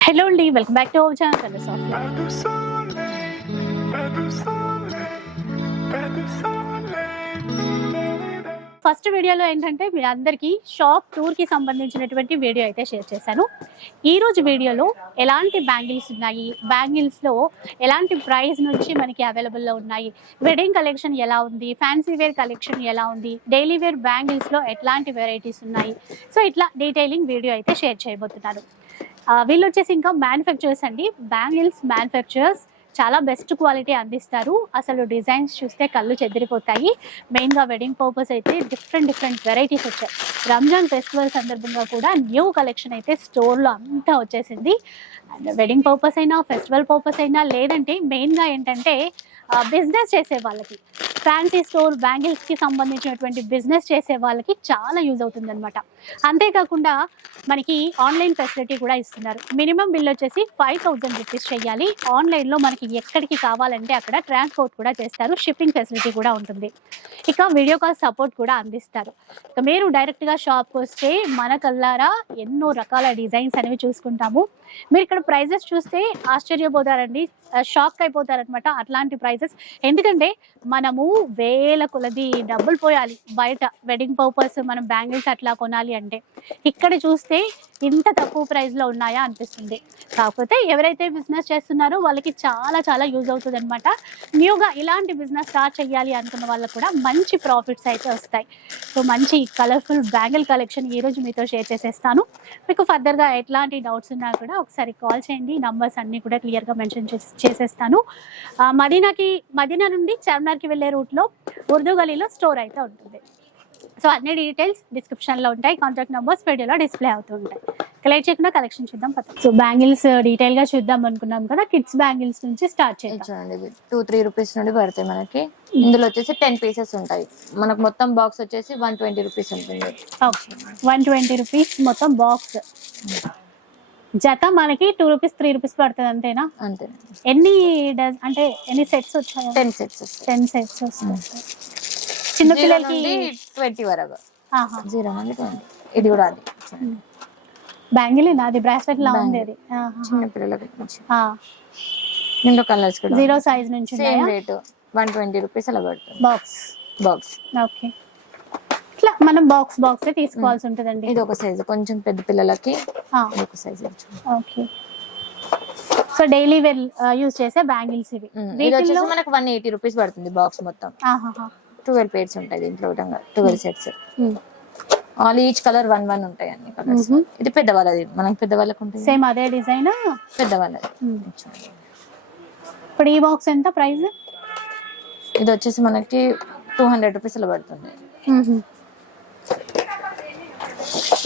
Hello అండి welcome back to our channel. First వీడియోలో ఏంటంటే మీ అందరికీ షాప్ టూర్కి సంబంధించినటువంటి వీడియో అయితే షేర్ చేశాను. ఈ రోజు వీడియోలో ఎలాంటి బ్యాంగిల్స్ ఉన్నాయి? బ్యాంగిల్స్లో ఎలాంటి ప్రైస్ నుంచి మనకి అవైలబుల్లో ఉన్నాయి? వెడ్డింగ్ కలెక్షన్ ఎలా ఉంది? ఫ్యాన్సీ వేర్ కలెక్షన్ ఎలా ఉంది? డైలీ వేర్ బ్యాంగిల్స్లో ఎట్లాంటి వెరైటీస్ ఉన్నాయి? సో ఇట్లా డీటెయిలింగ్ వీడియో అయితే షేర్ చేయబోతున్నాను. వీళ్ళు వచ్చేసి ఇంకా మ్యానుఫ్యాక్చరర్స్ అండి. బ్యాంగిల్స్ మ్యానుఫ్యాక్చరర్స్ చాలా బెస్ట్ క్వాలిటీ అందిస్తారు. అసలు డిజైన్స్ చూస్తే కళ్ళు చెదిరిపోతాయి. మెయిన్గా వెడ్డింగ్ పర్పస్ అయితే డిఫరెంట్ డిఫరెంట్ వెరైటీస్ వచ్చాయి. రంజాన్ ఫెస్టివల్ సందర్భంగా కూడా న్యూ కలెక్షన్ అయితే స్టోర్లో అంతా వచ్చేసింది. అండ్ వెడ్డింగ్ పర్పస్ అయినా ఫెస్టివల్ పర్పస్ అయినా లేదంటే మెయిన్గా ఏంటంటే బిజినెస్ చేసే వాళ్ళకి. ఫ్యాన్సీ స్టోర్ బ్యాంగిల్స్కి సంబంధించినటువంటి బిజినెస్ చేసే వాళ్ళకి చాలా యూజ్ అవుతుంది అనమాట అంతేకాకుండా మనకి ఆన్లైన్ ఫెసిలిటీ కూడా ఇస్తున్నారు. మినిమం బిల్ వచ్చేసి ఫైవ్ థౌజండ్ రూపీస్ చేయాలి ఆన్లైన్లో మనకి ఎక్కడికి కావాలంటే అక్కడ ట్రాన్స్పోర్ట్ కూడా చేస్తారు. షిప్పింగ్ ఫెసిలిటీ కూడా ఉంటుంది. ఇక వీడియో కాల్ సపోర్ట్ కూడా అందిస్తారు. ఇక మీరు డైరెక్ట్గా షాప్కి వస్తే మన కల్లారా ఎన్నో రకాల డిజైన్స్ అనేవి చూసుకుంటాము. మీరు ఇక్కడ ప్రైజెస్ చూస్తే ఆశ్చర్యపోతారండి. షాక్ అయిపోతారనమాట అట్లాంటి ప్రైజెస్ ఎందుకంటే మనము వేల కొలది డబ్బులు పోయాలి బయట. వెడ్డింగ్ పర్పస్ మనం బ్యాంగిల్స్ అట్లా కొనాలి అంటే. ఇక్కడ చూస్తే ఇంత తక్కువ ప్రైస్లో ఉన్నాయా అనిపిస్తుంది. కాకపోతే ఎవరైతే బిజినెస్ చేస్తున్నారో వాళ్ళకి చాలా చాలా యూజ్ అవుతుంది అనమాట న్యూగా ఇలాంటి బిజినెస్ స్టార్ట్ చేయాలి అనుకున్న వాళ్ళకు కూడా మంచి ప్రాఫిట్స్ అయితే వస్తాయి. సో మంచి కలర్ఫుల్ బ్యాంగిల్ కలెక్షన్ ఈ రోజు మీతో షేర్ చేసేస్తాను. మీకు ఫర్దర్గా ఎట్లాంటి డౌట్స్ ఉన్నా కూడా ఒకసారి కాల్ చేయండి. నంబర్స్ అన్నీ కూడా క్లియర్గా మెన్షన్ చేసేస్తాను. మదీనాకి మదీనా నుండి చార్మినార్కి వెళ్ళే రూట్లో ఉర్దూ గలీలో స్టోర్ అయితే ఉంటుంది. సో అన్ని డీటెయిల్స్ డిస్క్రిప్షన్లో ఉంటాయి. కాంటాక్ట్ నెంబర్స్ వీడియోలో డిస్ప్లే అవుతూ ఉంటాయి. కలెక్ట్ చేయకుండా కలెక్షన్ చూద్దాం పద. సో బ్యాంగిల్స్ డీటెయిల్గా చూద్దాం అనుకున్నాం కదా కిడ్స్ బ్యాంగిల్స్ నుంచి స్టార్ట్ ఇది చేద్దాం చూడండి ఇవి టూ త్రీ రూపీస్ నుండి పడతాయి మనకి. ఇందులో వచ్చేసి టెన్ పీసెస్ ఉంటాయి. మనకు మొత్తం బాక్స్ వచ్చేసి వన్ ట్వంటీ రూపీస్ ఉంటుంది. ఓకే వన్ ట్వంటీ రూపీస్ మొత్తం బాక్స్ జత మనకి టూ రూపీస్ త్రీ రూపీస్ పడుతుంది అంతేనా? అంతే ఎన్ని డజ్ అంటే ఎన్ని సెట్స్ వచ్చాయి? టెన్ సెట్స్ టెన్ సెట్స్ వస్తాయి. చిన్న పిల్లలకి ట్వంటీ వరకు. జీరో నుండి ట్వంటీ. ఇది కూడా అది. బ్యాంగిల్ అది బ్రాస్లెట్ లా ఉంది. అది. చిన్న పిల్లలకి దీంట్లో కలర్స్ కూడా జీరో సైజ్ నుంచి same rate one twenty rupees అలా పడుతుంది. బాక్స్. బాక్స్. ఓకే. ఇట్లా మనం బాక్స్ బాక్స్ తీసుకోవాల్సి ఉంటుందండి. ఇది ఒక సైజ్. కొంచెం పెద్ద పిల్లలకి ఒక size okay. So daily wear use చేసే బ్యాంగిల్స్ ఇవి. ఇది వచ్చేసి మనకు వన్ ఎయిటీ రూపీస్ పడుతుంది బాక్స్ మొత్తం. ట్వెల్వ్ పేర్స్ ఉంటాయి దీంట్లో twelve sets. Um. All each colour one one ఉంటాయి అన్ని కలర్స్ మ్మ్. ఇది పెద్దవాళ్ళది. మనకి పెద్దవాళ్ళకి ఉంటుంది సేమ్ అదే డిజైన్ పెద్దవాళ్ళది. ఇప్పుడు ఈ బాక్స్ ఎంత ప్రైస్ ఇది వచ్చేసి మనకి టూ హండ్రెడ్ రూపీస్ అలా పడుతుంది.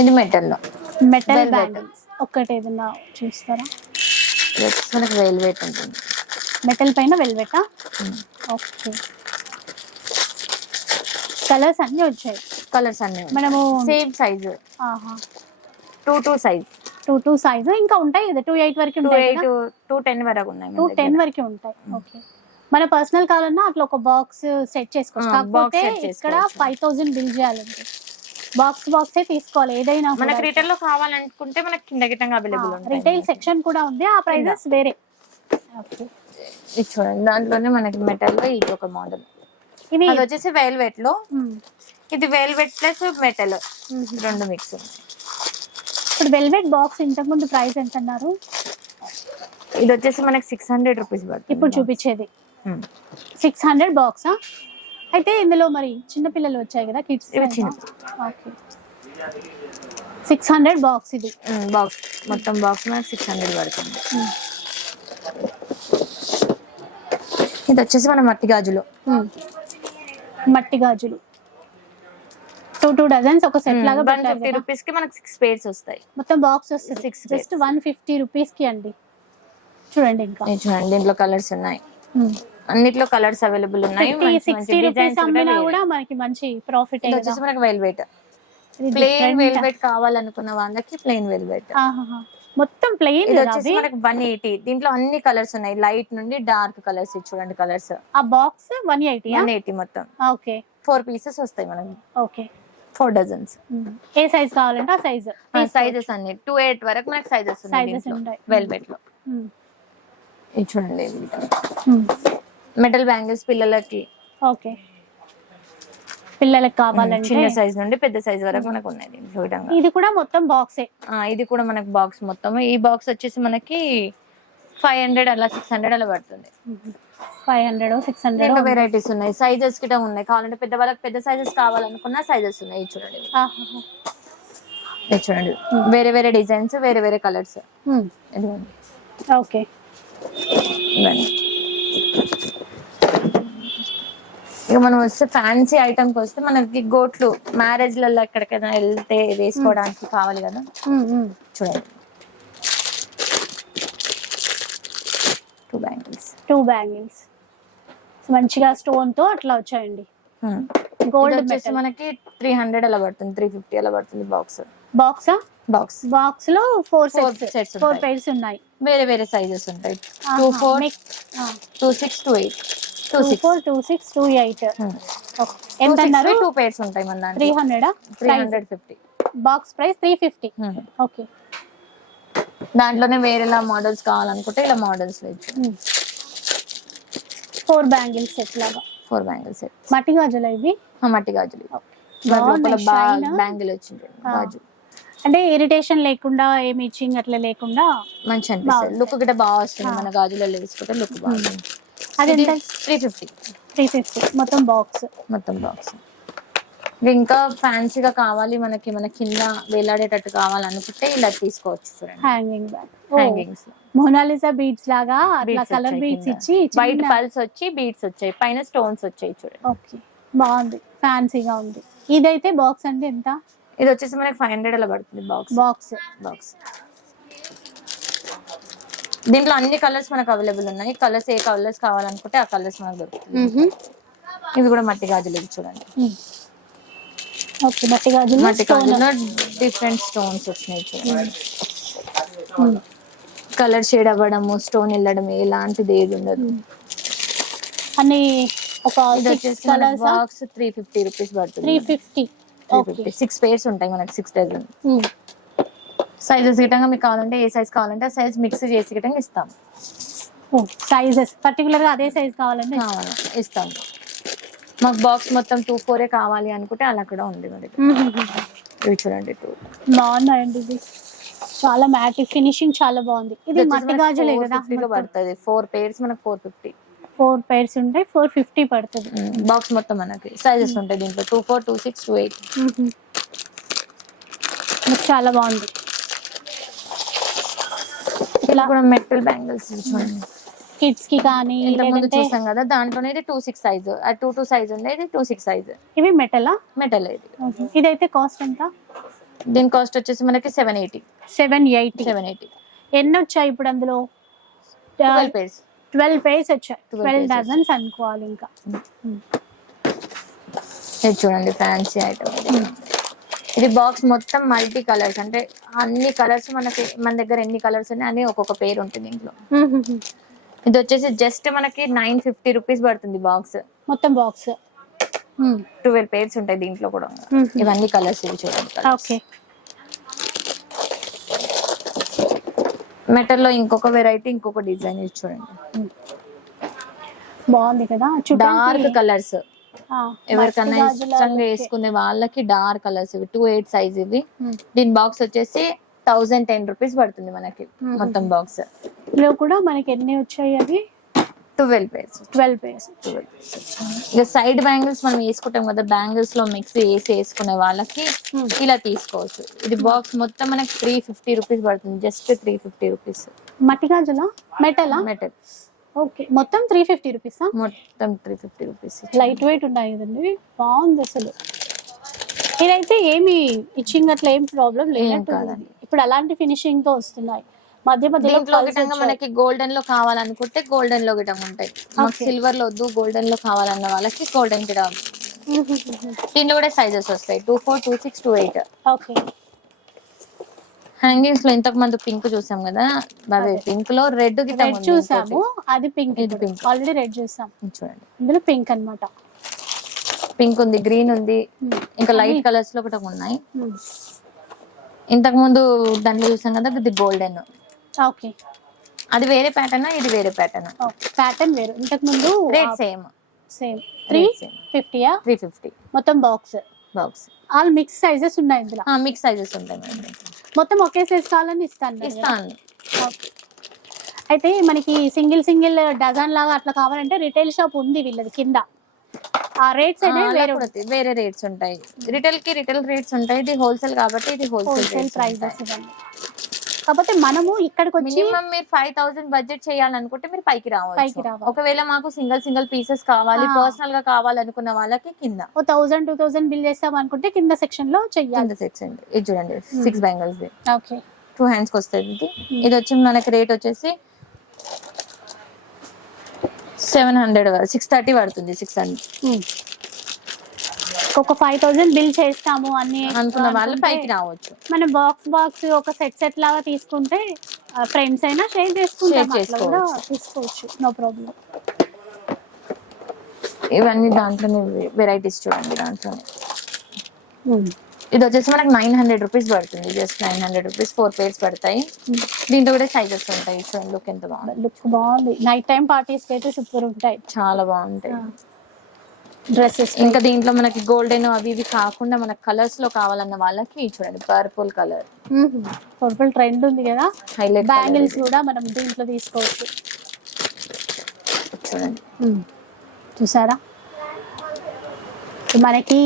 ఇది మెటల్లో. మెటల్. బ్యాంగిల్స్ ఒక్కటి ఏదన్నా చూస్తారా? మనకి వెయిట్ ఉంటుంది. మెటల్ పైన వెల్వెటా. ఓకే కలర్స్ అన్ని వచ్చాయి. కలర్స్ అన్ని మనము same size. Two two size. Two two size ఇంకా ఉంటాయి కదా టూ ఎయిట్ వరకు టూ టెన్ వరకు ఉన్నాయి టూ టెన్. వరకు ఉంటాయి. ఓకే. మన పర్సనల్ కావాలన్నా అట్లా ఒక బాక్స్ సెట్ చేసుకోవచ్చు. కాకపోతే ఇక్కడ. ఫైవ్ థౌసండ్ బిల్ చేయాలంటే బాక్స్ బాక్సే తీసుకోవాలి ఏదైనా మనకి రిటైల్లో కావాలనుకుంటే మనకి కింద గిట్టంగా అవైలబుల్ రిటైల్ సెక్షన్ కూడా ఉంది. ఆ ప్రైజెస్ వేరే. ఓకే. ఇది చూడండి. దాంట్లోనే మనకి మెటల్లో ఇది ఒక మోడల్ ఇవి అది వచ్చేసి వెల్వెట్లో. ఇది వెల్వెట్ ప్లస్ మెటల్. రెండు మిక్స్ ఇప్పుడు వెల్వెట్ బాక్స్ ఇంతకు ముందు ప్రైస్ ఎంత అన్నారు ఇది వచ్చేసి మనకి సిక్స్ హండ్రెడ్ రూపీస్ ఇప్పుడు చూపించేది. సిక్స్ హండ్రెడ్ బాక్సా అయితే ఇందులో మరి చిన్న పిల్లలు వచ్చాయి కదా kids. Okay. Six hundred box ఇది. బాక్స్ మొత్తం బాక్స్ మనకి సిక్స్ హండ్రెడ్ పడుతుంది. ఇది వచ్చేసి మన మట్టి గాజులు. మట్టి గాజులు. టూ టూ డజన్స్ ఒక సెట్ లాగా వన్ పెట్టారు ఫిఫ్టీ కదా. రూపీస్కి మనకి సిక్స్ పేర్స్ వస్తాయి. మొత్తం బాక్స్ వస్తుంది. Six జస్ట్ వన్ ఫిఫ్టీ రూపీస్కి అండి. చూడండి ఇంకా. ఇది చూడండి దీంట్లో కలర్స్ ఉన్నాయి. అన్నిట్లో కలర్స్ అవైలబుల్ ఉన్నాయి. ఫిఫ్టీ మంచి మంచి సిక్స్టీ రూపీస్ డిజైన్స్ అమ్మినా కూడా మనకి మంచి ప్రాఫిట్ ఇది వచ్చేసి మనకి వెల్వెట్ ప్లెయిన్ వెల్వెట్ కావాలనుకున్న వాళ్ళకి ప్లెయిన్ వెల్వెట్ మొత్తం ప్లెయిన్ ఇది వచ్చేసి మనకి వన్ ఎయిటీ దీంట్లో అన్ని కలర్స్ ఉన్నాయి. లైట్ నుండి డార్క్ కలర్స్ చూడండి కలర్స్ ఆ box one eighty one eighty మొత్తం. ఓకే ఫోర్ పీసెస్ వస్తాయి మనకి. ఓకే ఫోర్ డజన్స్ ఏ సైజ్ కావాలంటే ఆ సైజ్ సైజెస్ అన్ని. టూ ఎయిట్ వరకు మనకి సైజెస్ ఉంటాయి. వెల్వెట్లో. ఇది చూడండి. మెటల్ బ్యాంగిల్స్ పిల్లలకి. ఓకే పిల్లలకి కావాలంటే చిన్న సైజ్ నుండి పెద్ద సైజ్ వరకు మనకు విధంగా. ఇది కూడా మొత్తం బాక్సే. ఇది కూడా మనకి బాక్స్ మొత్తం ఈ బాక్స్ వచ్చేసి మనకి ఫైవ్ హండ్రెడ్ అలా సిక్స్ హండ్రెడ్ అలా పడుతుంది. Five hundred six hundred? Varieties ఉన్నాయి. సైజెస్ గిట ఉన్నాయి. కావాలంటే పెద్ద వాళ్ళకి పెద్ద సైజెస్ కావాలనుకున్న సైజెస్ ఉన్నాయి. చూడండి. చూడండి. వేరే వేరే డిజైన్స్ వేరే వేరే కలర్స్ ఓకే. ఇవన్నీ ఇక మనం వస్తే ఫ్యాన్సీ ఐటమ్కి వస్తే మనకి గోట్లు మ్యారేజ్లలో ఎక్కడికైనా వెళ్తే వేసుకోవడానికి కావాలి కదా? చూడండి. టూ బ్యాంగిల్స్ టూ బ్యాంగిల్స్ మంచిగా స్టోన్తో అట్లా వచ్చాయండి. గోల్డ్ గోల్డ్ వచ్చేసి మనకి త్రీ హండ్రెడ్ అలా పడుతుంది త్రీ ఫిఫ్టీ అలా పడుతుంది బాక్స్ బాక్సా బాక్స్ బాక్స్లో ఫోర్ సెట్స్ ఫోర్. పైర్స్ ఉన్నాయి. వేరే వేరే సైజెస్ ఉంటాయి. Two four two six two eight two four two six two eight ఎంత అన్నారు? టూ పేర్స్ ఉంటాయి మన three hundred three hundred fifty box price three fifty okay దాంట్లోనే వేరేలా మోడల్స్ కావాలనుకుంటే ఇలా మోడల్స్ ఫోర్ బ్యాంగిల్స్ సెట్ లాగా. ఫోర్ బ్యాంగిల్స్ సెట్ మట్టి గాజులు ఇవి? మట్టి గాజులు. బ్యాంగిల్ వచ్చింది గాజు. అంటే ఇరిటేషన్ లేకుండా ఏమి ఇచ్చింగ్ అట్లా లేకుండా మంచి అనిపిస్తుంది. లుక్ గిట్ట బాగా వస్తుంది మన గాజులలో వేసుకుంటే లుక్ బాగుంది అది ఎంత త్రీ ఫిఫ్టీ త్రీ ఫిఫ్టీ మొత్తం బాక్స్ మొత్తం బాక్స్ ఇంకా ఫ్యాన్సీగా కావాలి మనకి మన కింద వేలాడేటట్టు కావాలనుకుంటే ఇలా తీసుకోవచ్చు చూడండి. Hanging bag hangings Mona Lisa beads లాగా అట్లా కలర్ బీడ్స్ ఇచ్చి వైట్ పల్స్ వచ్చి బీడ్స్ వచ్చాయి. పైన స్టోన్స్ వచ్చాయి చూడండి. ఓకే బాగుంది. ఫ్యాన్సీగా ఉంది. ఇదైతే బాక్స్ అంటే ఎంత? ఇది వచ్చేసి మనకి ఫైవ్ హండ్రెడ్ అలా పడుతుంది బాక్స్ బాక్స్ బాక్స్ దీంట్లో అన్ని కలర్స్ మనకు అవైలబుల్ ఉన్నాయి. కలర్స్ ఏ కలర్స్ కావాలనుకుంటే ఆ కలర్స్ మనకు దొరుకుతుంది. ఇవి కూడా మట్టి గాజులు ఇవి చూడండి ఓకే మట్టి గాజులు మట్టి గాజులో డిఫరెంట్ స్టోన్స్ వచ్చినాయి చూడండి. కలర్ షేడ్ అవ్వడము స్టోన్ వెళ్ళడం ఎలాంటిది ఏది ఉండదు. అన్ని ఒక బాక్స్ త్రీ ఫిఫ్టీ రూపీస్ పడుతుంది. త్రీ ఫిఫ్టీ సిక్స్ పేర్స్ ఉంటాయి మనకి సిక్స్ డజన్ సైజెస్ గిటంగా మీకు కావాలంటే ఏ సైజ్ కావాలంటే ఆ సైజ్ మిక్స్ చేసి గిటంగా ఇస్తాం. సైజెస్ పర్టికులర్గా అదే సైజ్ కావాలంటే కావాలి. ఇస్తాం. మాకు బాక్స్ మొత్తం టూ ఫోరే కావాలి అనుకుంటే అలా కూడా ఉంది మరి ఇవి చూడండి టూ బాగున్నాయండి ఇది చాలా మ్యాట్ ఫినిషింగ్ చాలా బాగుంది. ఇది మట్టి గాజులే కదా పడుతుంది. ఫోర్ పేర్స్ మనకు ఫోర్ ఫిఫ్టీ ఫోర్ పైర్స్ ఉంటాయి ఫోర్ ఫిఫ్టీ పడుతుంది. బాక్స్ మొత్తం మనకి. సైజెస్ ఉంటాయి దీంట్లో. Two four two six two eight చాలా బాగుంది. ఇలా కూడా మెటల్ బ్యాంగిల్స్ చూడండి. కిడ్స్కి కానీ ఇంతకు ముందు లేదంటే చూసాం కదా దాంట్లోనే ఇది two six size two two size ఉండేది టూ సిక్స్ సైజ్ ఇవి మెటలా? మెటల్ ఇది. ఇదైతే కాస్ట్ ఎంత? దీని కాస్ట్ వచ్చేసి మనకి seven eighty seven eighty seven eighty ఎన్ని వచ్చాయి ఇప్పుడు అందులో? ట్వెల్వ్ పేర్స్ ట్వెల్వ్ పేర్స్ వచ్చాయి. 12 ట్వెల్వ్ డజన్స్ అనుకోవాలి ఇంకా. ఇది చూడండి ఫ్యాన్సీ ఐటమ్ ఇది. ఇది బాక్స్ మొత్తం మల్టీ కలర్స్ అంటే అన్ని కలర్స్ మనకి మన దగ్గర ఎన్ని కలర్స్ ఉన్నాయి అని ఒక్కొక్క పేరు ఉంటుంది ఇంట్లో ఇది వచ్చేసి జస్ట్ మనకి నైన్ ఫిఫ్టీ రూపీస్ పడుతుంది బాక్స్ మొత్తం బాక్స్ ట్వెల్వ్ పేర్స్ ఉంటాయి దీంట్లో కూడా. ఇవన్నీ కలర్స్ ఇవి చూడండి ఓకే. మెటల్లో ఇంకొక వెరైటీ ఇంకొక డిజైన్ ఇది చూడండి. బాగుంది కదా. డార్క్ కలర్స్ ఎవరికన్నా ఇష్టంగా వేసుకునే వాళ్ళకి డార్క్ కలర్స్ ఇవి టూ ఎయిట్ సైజ్ ఇవి. దీని బాక్స్ వచ్చేసి థౌజండ్ టెన్ రూపీస్ పడుతుంది మనకి మొత్తం బాక్స్ ఇందులో కూడా మనకి ఎన్ని వచ్చాయి అవి? ట్వెల్వ్ పేర్స్ ట్వెల్వ్ పేర్స్ ఇక సైడ్ బ్యాంగిల్స్ మనం వేసుకుంటాం కదా బ్యాంగిల్స్లో మిక్స్ వేసి వేసుకునే వాళ్ళకి ఇలా తీసుకోవచ్చు. ఇది బాక్స్ మొత్తం మనకి త్రీ ఫిఫ్టీ రూపీస్ పడుతుంది జస్ట్ త్రీ ఫిఫ్టీ రూపీస్ మట్టి గాజులా? మెటలా మెటల్ ఓకే. మొత్తం త్రీ ఫిఫ్టీ రూపీసా మొత్తం three fifty rupees light weight ఉన్నాయి కదండి. బాగుంది అసలు. ఇదైతే ఏమి ఇచ్చింగ్ అట్లా ఏం ప్రాబ్లం లేనట్టు కాదండి. ఇప్పుడు అలాంటి ఫినిషింగ్తో వస్తున్నాయి. మధ్య మధ్యలో. మనకి గోల్డెన్లో కావాలనుకుంటే గోల్డెన్లో గిటం ఉంటాయి మాకు. సిల్వర్లో వద్దు గోల్డెన్లో కావాలన్న వాళ్ళకి గోల్డెన్ గిట దీంట్లో కూడా సైజెస్ వస్తాయి. Two four two six two eight okay. హ్యాంగింగ్స్లో ఇంతకు ముందు పింక్ చూసాం కదా అదే పింక్లో రెడ్ రెడ్ చూసాము అది పింక్ ఇది pink. ఆల్రెడీ రెడ్ చూసాం. చూడండి. ఇందులో పింక్ అన్నమాట. పింక్ ఉంది గ్రీన్ ఉంది. Hmm. ఇంకా లైట్ కలర్స్లో ఒకటి ఉన్నాయి. Hmm. ఇంతకు ముందు దాంట్లో చూసాం కదా ఇది గోల్డెన్. ఓకే అది వేరే ప్యాటర్న్ ఇది వేరే ప్యాటర్న్? ప్యాటర్న్ వేరు. ఇంతకు ముందు రేట్ సేమ్ సేమ్ త్రీ. ఫిఫ్టీయా త్రీ ఫిఫ్టీ మొత్తం box box. All mix sizes ఉన్నాయి ఇందులో. మిక్స్ సైజెస్ ఉంటాయి మేడం. మొత్తం ఒకే సైజ్ కావాలని ఇస్తాను. ఇస్తాను. అయితే మనకి సింగిల్ సింగిల్ డజన్ లాగా అట్లా కావాలంటే రిటైల్ షాప్ ఉంది వీళ్ళది కింద. ఆ రేట్స్ అలా వేరే రేట్స్ ఉంటాయి. రిటైల్కి రిటైల్ రేట్స్ ఉంటాయి. ఇది హోల్సేల్ కాబట్టి ఇది హోల్సేల్ హోల్సేల్ కాకపోతే మనము ఇక్కడికి వచ్చి మినిమం మీరు ఫైవ్ థౌసండ్ బడ్జెట్ చేయాలనుకుంటే మీరు పైకి పైకి రావచ్చు రావాలి. ఒకవేళ మాకు సింగిల్ సింగిల్ పీసెస్ కావాలి. పర్సనల్గా కావాలనుకున్న వాళ్ళకి కింద. ఓ థౌసండ్ టూ థౌసండ్ బిల్ చేస్తాం అనుకుంటే కింద సెక్షన్లో చెయ్యాలి. సెక్షన్ ఇది చూడండి సిక్స్ బ్యాంగిల్స్ ఓకే. టూ హ్యాండ్స్కి వస్తుంది ఇది. ఇది వచ్చి మనకి రేట్ వచ్చేసి సెవెన్ హండ్రెడ్ సిక్స్ థర్టీ పడుతుంది సిక్స్ హండ్రెడ్ ఒక ఫైవ్ థౌసండ్ బిల్ చేస్తాము అన్ని అనుకున్న వాళ్ళు అనుకుంటే పైకి రావచ్చు. మనం బాక్స్ బాక్స్ ఒక సెట్ సెట్ లాగా తీసుకుంటే ఫ్రెండ్స్ అయినా షేర్ చేసుకుంటాం తీసుకోవచ్చు. నో ప్రాబ్లం ఇవన్నీ దాంట్లోనే వెరైటీస్ చూడండి దాంట్లోనే. ఇది వచ్చేసి మనకి నైన్ హండ్రెడ్ రూపీస్ పడుతుంది. Just nine hundred rupees four pairs పడతాయి. దీంట్లో కూడా సైజెస్ ఉంటాయి. చూడండి లుక్ ఎంత బాగుంది. లుక్ బాగుంది. నైట్ టైం పార్టీస్ అయితే సూపర్ ఉంటాయి. చాలా బాగుంటాయి. డ్రెస్సెస్ ఇంకా దీంట్లో మనకి గోల్డెన్ అవి ఇవి కాకుండా మనకి కలర్స్లో కావాలన్న వాళ్ళకి చూడండి పర్పుల్ కలర్ పర్పుల్ ట్రెండ్ ఉంది కదా. హైలైట్ బ్యాంగిల్స్ కూడా మనం దీంట్లో తీసుకోవచ్చు. చూడండి. చూసారా? మనకి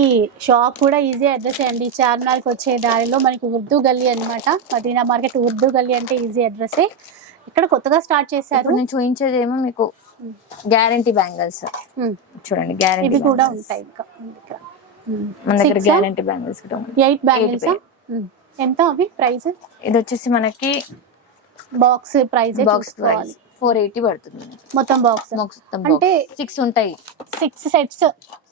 షాప్ కూడా ఈజీ అడ్రస్ అండి చార్మినార్కి వచ్చే దారిలో మనకి ఉర్దూ గల్లీ అన్నమాట. మదీనా మార్కెట్ ఉర్దూ గల్లీ అంటే ఈజీ అడ్రస్ ఇక్కడ కొత్తగా స్టార్ట్ చేశారు. నేను చూపించేది ఏమో మీకు గ్యారంటీ బ్యాంగిల్స్. చూడండి గ్యారంటీ కూడా ఉంటాయి మన దగ్గర? గ్యారంటీ బ్యాంగిల్స్ కూడా ఎయిట్ బ్యాంగిల్స్. ఎంత అవి? ప్రైస్ ఇది వచ్చేసి మనకి box price box price four eighty పడుతుంది మొత్తం బాక్స్ మొత్తం అంటే సిక్స్ ఉంటాయి. సిక్స్ సెట్స్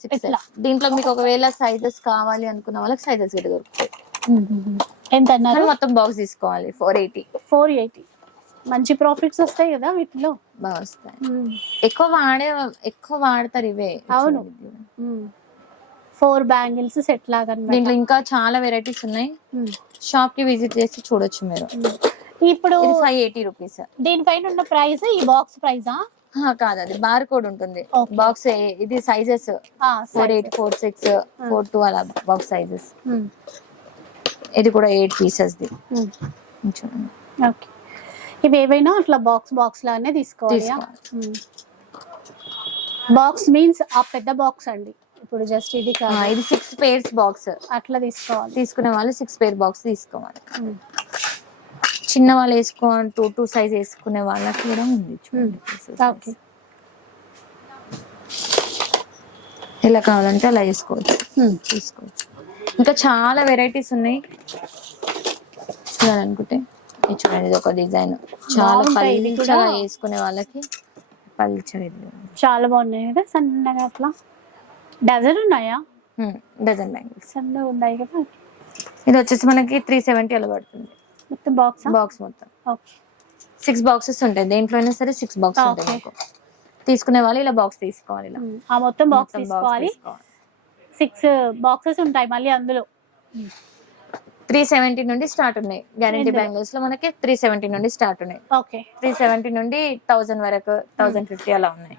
సిక్స్ దీంట్లో మీకు ఒకవేళ సైజెస్ కావాలి అనుకున్న వాళ్ళకి సైజెస్ గిట్ట దొరుకుతాయి. ఎంత అన్నారు? మొత్తం బాక్స్ తీసుకోవాలి ఫోర్ ఎయిటీ ఫోర్ ఎయిటీ మంచి ప్రాఫిట్స్ వస్తాయి కదా వీటిలో? బాగా వస్తాయి ఎక్కువ వాడే ఎక్కువ వాడతారు ఇవే అవును. ఫోర్ బ్యాంగిల్స్ సెట్ లాగా దీంట్లో ఇంకా చాలా వెరైటీస్ ఉన్నాయి. షాప్కి విజిట్ చేసి చూడొచ్చు మీరు. ఇప్పుడు ఇది ఫైవ్ ఎయిటీ రూపీస్ దీనిపైన ఉన్న ప్రైస్ ఈ బాక్స్ ప్రైజా కాదు అది బార్ కోడ్ ఉంటుంది. బాక్స్ ఇది sizes four eight four six four two అలా బాక్స్ సైజెస్ ఇది కూడా ఎయిట్ పీసెస్ ది. చూడండి ఓకే ఇవి ఏవైనా అట్లా బాక్స్ బాక్స్ లాగానే తీసుకోవాలి. బాక్స్ మీన్స్ ఆ పెద్ద బాక్స్ అండి. ఇప్పుడు జస్ట్ ఇది ఇది సిక్స్ పేర్స్ బాక్స్ అట్లా తీసుకోవాలి. తీసుకునే వాళ్ళు సిక్స్ పేర్ బాక్స్ తీసుకోవాలి. చిన్న వాళ్ళు వేసుకో టూ టూ సైజ్ వేసుకునే వాళ్ళకి కూడా ఉంది చూడండి pieces. ఓకే ఎలా కావాలంటే అలా వేసుకోవచ్చు. తీసుకోవచ్చు. ఇంకా చాలా వెరైటీస్ ఉన్నాయి. చూడాలనుకుంటే. ఇది చూడండి ఇది ఒక డిజైన్. చాలా పల్చగా. వేసుకునే వాళ్ళకి పల్చగా చాలా బాగున్నాయి కదా సన్నగా అట్లా. డజన్ ఉన్నాయా? డజన్ బ్యాంగిల్స్ సన్నగా ఉన్నాయి కదా. ఇది వచ్చేసి మనకి త్రీ సెవెంటీ అలా పడుతుంది. మొత్తం బాక్స్ బాక్స్ మొత్తం. ఓకే సిక్స్ బాక్సెస్ ఉంటాయి. దేంట్లో అయినా సరే సిక్స్ బాక్స్ ఉంటాయి Okay. మీకు తీసుకునే వాళ్ళు ఇలా బాక్స్ తీసుకోవాలి ఇలా. ఆ మొత్తం బాక్స్ తీసుకోవాలి. సిక్స్ బాక్సెస్ ఉంటాయి మళ్ళీ అందులో. త్రీ సెవెంటీ నుండి స్టార్ట్ ఉన్నాయి. గ్యారంటీ? బ్యాంగిల్స్లో మనకి త్రీ సెవెంటీ నుండి స్టార్ట్ ఉన్నాయి. ఓకే. త్రీ సెవెంటీ నుండి థౌసండ్ వరకు థౌసండ్ ఫిఫ్టీ అలా ఉన్నాయి.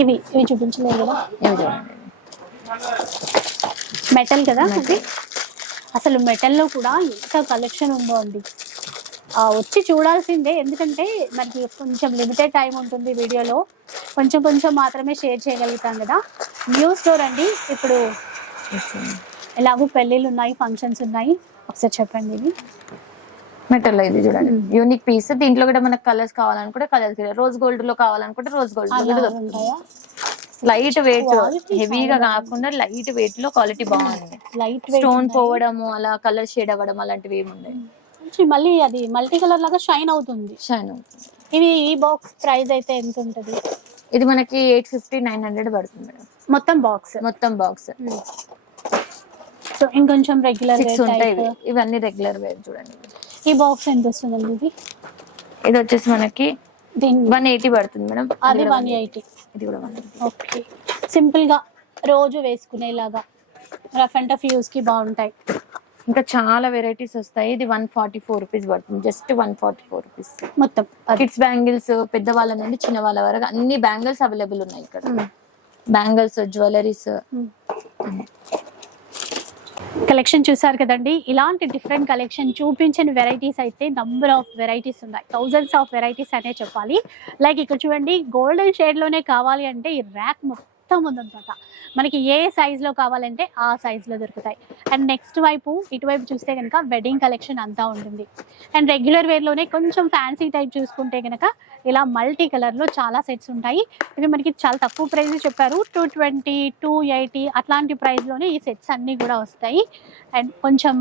ఇవి ఇవి చూపించలేదు కదా? ఇవి చూడండి. మెటల్ కదా? అది అసలు మెటల్లో కూడా ఎంత కలెక్షన్ ఉందో అండి. ఆ, వచ్చి చూడాల్సిందే. ఎందుకంటే మనకి కొంచెం లిమిటెడ్ టైం ఉంటుంది వీడియోలో. కొంచెం కొంచెం మాత్రమే షేర్ చేయగలుగుతాం కదా. న్యూ స్టోర్ అండి. ఇప్పుడు ఎలాగో పెళ్ళిళ్ళు ఉన్నాయి ఫంక్షన్స్ ఉన్నాయి. ఒకసారి చెప్పండి ఇది. మెటల్ ఇది చూడండి. యూనిక్ పీస్ దీంట్లో కూడా మనకు కలర్స్ కావాలనుకుంటే కలర్స్ రోజ్ గోల్డ్లో కావాలనుకుంటే రోజ్ గోల్డ్ లైట్ వెయిట్ హెవీగా కాకుండా లైట్ వెయిట్లో క్వాలిటీ బాగుంది. లైట్ స్టోన్ పోవడము అలా కలర్ షేడ్ అవ్వడం అలాంటివి ఏమి ఉన్నాయి మళ్ళీ అది మల్టీ కలర్ లాగా షైన్ అవుతుంది. షైన్ అవుతుంది. ఇవి ఈ బాక్స్ ప్రైస్ అయితే ఎంత ఉంటుంది? ఇది మనకి ఎయిట్ ఫిఫ్టీ నైన్ హండ్రెడ్ పడుతుంది మేడం. మొత్తం బాక్స్ మొత్తం బాక్స్ సో ఇంకొంచెం రెగ్యులర్ సిక్స్ ఉంటాయి. ఇవి. ఇవన్నీ రెగ్యులర్ వేర్ చూడండి. ఈ బాక్స్ ఎంత వస్తుందండి ఇది? ఇది వచ్చేసి మనకి దీని వన్ ఎయిటీ పడుతుంది మేడం. అది వన్ ఎయిటీ ఇది కూడా వన్ ఓకే సింపుల్గా రోజు వేసుకునేలాగా. రఫ్ అండ్ టఫ్ యూస్కి బాగుంటాయి. ఇంకా చాలా వెరైటీస్ వస్తాయి. ఇది వన్ ఫార్టీ ఫోర్ రూపీస్ పడుతుంది. Just one forty four rupees మొత్తం. అది. కిడ్స్ బ్యాంగిల్స్ పెద్దవాళ్ళ నుండి చిన్న వాళ్ళ వరకు అన్ని బ్యాంగిల్స్ అవైలబుల్ ఉన్నాయి ఇక్కడ. మ్మ్. బ్యాంగిల్స్ జ్యువెలరీస్ కలెక్షన్ చూసారు కదండి. ఇలాంటి డిఫరెంట్ కలెక్షన్ చూపించిన వెరైటీస్ అయితే నంబర్ ఆఫ్ వెరైటీస్ ఉన్నాయి. థౌజండ్స్ ఆఫ్ వెరైటీస్ అనే చెప్పాలి. లైక్ ఇక్కడ చూడండి గోల్డెన్ షేడ్లోనే కావాలి అంటే ఈ ర్యాక్ మొత్తం ఉందనమాట మనకి ఏ సైజులో కావాలంటే ఆ సైజులో దొరుకుతాయి. అండ్ నెక్స్ట్ వైపు ఇటువైపు చూస్తే కనుక వెడ్డింగ్ కలెక్షన్ అంతా ఉంటుంది. అండ్ రెగ్యులర్ వేర్లోనే కొంచెం ఫ్యాన్సీ టైప్ చూసుకుంటే కనుక ఇలా మల్టీ కలర్లో చాలా సెట్స్ ఉంటాయి. ఇవి మనకి చాలా తక్కువ ప్రైస్ చెప్పారు. టూ ట్వంటీ టూ ఎయిటీ అట్లాంటి ప్రైస్లోనే ఈ సెట్స్ అన్నీ కూడా వస్తాయి. అండ్ కొంచెం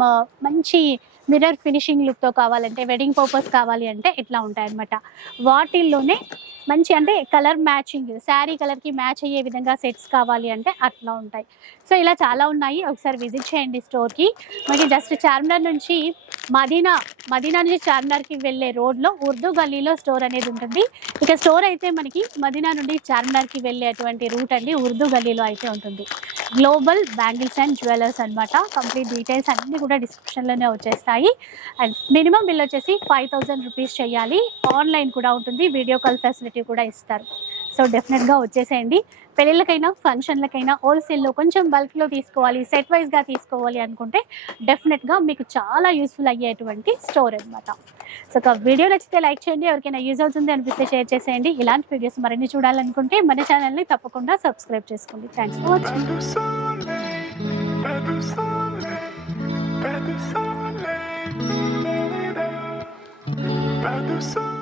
మంచి మిర్రర్ ఫినిషింగ్ లుక్తో కావాలంటే వెడ్డింగ్ పర్పస్ కావాలి అంటే ఇట్లా ఉంటాయన్నమాట. వాటిల్లోనే మంచి అంటే కలర్ మ్యాచింగ్ శారీ కలర్కి మ్యాచ్ అయ్యే విధంగా సెట్స్ కావాలి అంటే అట్లా ఉంటాయి. సో ఇలా చాలా ఉన్నాయి. ఒకసారి విజిట్ చేయండి స్టోర్కి మనకి జస్ట్ చార్మినార్ నుంచి మదీనా మదీనా నుంచి చార్మినార్కి వెళ్ళే రోడ్లో ఉర్దూ గల్లీలో స్టోర్ అనేది ఉంటుంది. ఇక స్టోర్ అయితే మనకి మదీనా నుండి చార్మినార్కి వెళ్ళేటువంటి రూట్ అండి ఉర్దూ గల్లీలో అయితే ఉంటుంది. గ్లోబల్ బ్యాంగిల్స్ అండ్ జ్యువెలర్స్ అన్నమాట. కంప్లీట్ డీటెయిల్స్ అన్నీ కూడా డిస్క్రిప్షన్లోనే వచ్చేస్తాయి. అండ్ మినిమం బిల్ వచ్చేసి ఫైవ్ థౌజండ్ రూపీస్ చేయాలి. ఆన్లైన్ కూడా ఉంటుంది వీడియో కాల్ ఫెసిలిటీ కూడా ఇస్తారు. సో డెఫినెట్గా వచ్చేసేయండి. పెళ్ళిళ్ళకైనా ఫంక్షన్లకైనా హోల్సేల్లో కొంచెం బల్క్లో తీసుకోవాలి సెట్ వైజ్గా తీసుకోవాలి అనుకుంటే డెఫినెట్గా మీకు చాలా యూస్ఫుల్ అయ్యేటువంటి స్టోర్ అన్నమాట. సో ఒక వీడియో నచ్చితే లైక్ చేయండి ఎవరికైనా యూజ్ అవుతుంది అనిపిస్తే షేర్ చేసేయండి. ఇలాంటి వీడియోస్ మరిన్ని చూడాలనుకుంటే మన ఛానల్ని తప్పకుండా సబ్స్క్రైబ్ చేసుకోండి. Thanks for watching Pas de